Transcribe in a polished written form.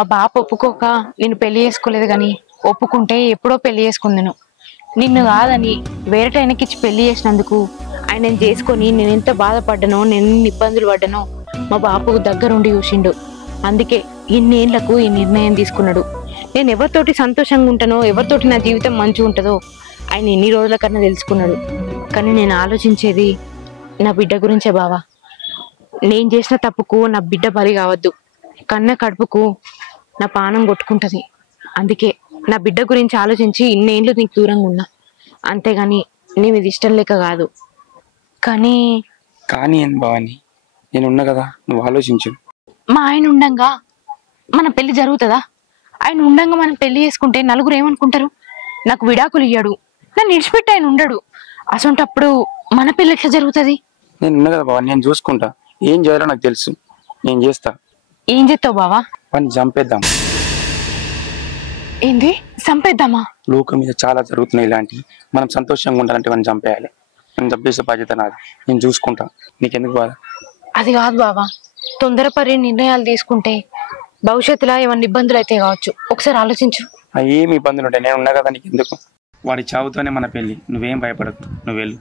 మా బాప ఒప్పుకోక నేను పెళ్లి చేసుకోలేదు గాని ఒప్పుకుంటే ఎప్పుడో పెళ్లి చేసుకుందును. నిన్ను కాదని వేరే ఆయనకిచ్చి పెళ్లి చేసినందుకు ఆయన చేసుకొని నేను ఎంత బాధపడ్డానో, నేను ఎన్ని ఇబ్బందులు పడ్డానో మా బాపుకు దగ్గరుండి చూసిండు. అందుకే ఇన్నేళ్లకు ఈ నిర్ణయం తీసుకున్నాడు. నేను ఎవరితోటి సంతోషంగా ఉంటానో, ఎవరితోటి నా జీవితం మంచిగా ఉంటుందో ఆయన ఎన్ని రోజుల కన్నా తెలుసుకున్నాడు. కానీ నేను ఆలోచించేది నా బిడ్డ గురించే బావా. నేను చేసిన తప్పుకు నా బిడ్డ బలి కావద్దు, కన్న కడుపుకు నా పానం కొట్టుకుంటది. అందుకే నా బిడ్డ గురించి ఆలోచించి ఇన్నేళ్ళు నీకు దూరంగా ఉన్నా. అంతేగాని నేను ఇది ఇష్టం లేక కాదు. కానీ కానీ ఏం భవాని, నేనున్నా కదా, నువ్వు ఆలోచించు. మా ఆయన ఉండంగా మన పెళ్లి జరుగుతుందా? ఆయన ఉండంగా మనం పెళ్లి చేసుకుంటే నలుగురు ఏమనుకుంటారు? నాకు విడాకులు ఇయ్యాడు, నన్ను విడిచిపెట్టి ఆయన ఉండడు. అసొంటప్పుడు మన పెళ్లి ఎట్లా జరుగుతుంది? నేనున్నా కదా భవాని, నేను చూసుకుంటా. ఏం చేయాలో నాకు తెలుసు, నేను చేస్తా. ఏం చేస్తావు బావా? వాడిని చంపేద్దాం. ఏంది చంపేద్దామా? లోకం మీద చాలా జరుగుతున్నాయి ఇలాంటివి. మనం సంతోషంగా ఉండాలంటే వాడిని చంపేయాలి. నేను చంపేసే బాధ్యత నాది, నేను చూసుకుంటా. నీకెందుకు బాధ? అది కాదు బావా, తొందరపడి నిర్ణయాలు తీసుకుంటే భవిష్యత్తులో ఏమన్నా ఇబ్బందులు అయితే కావచ్చు. ఒకసారి ఆలోచించు. ఏమి ఇబ్బందులు ఉంటాయి, నేను ఉన్నా కదా, నీకు ఎందుకు? వాడి చావుతోనే మన పెళ్ళి, నువ్వేం భయపడద్దు, నువ్వు వెళ్ళు.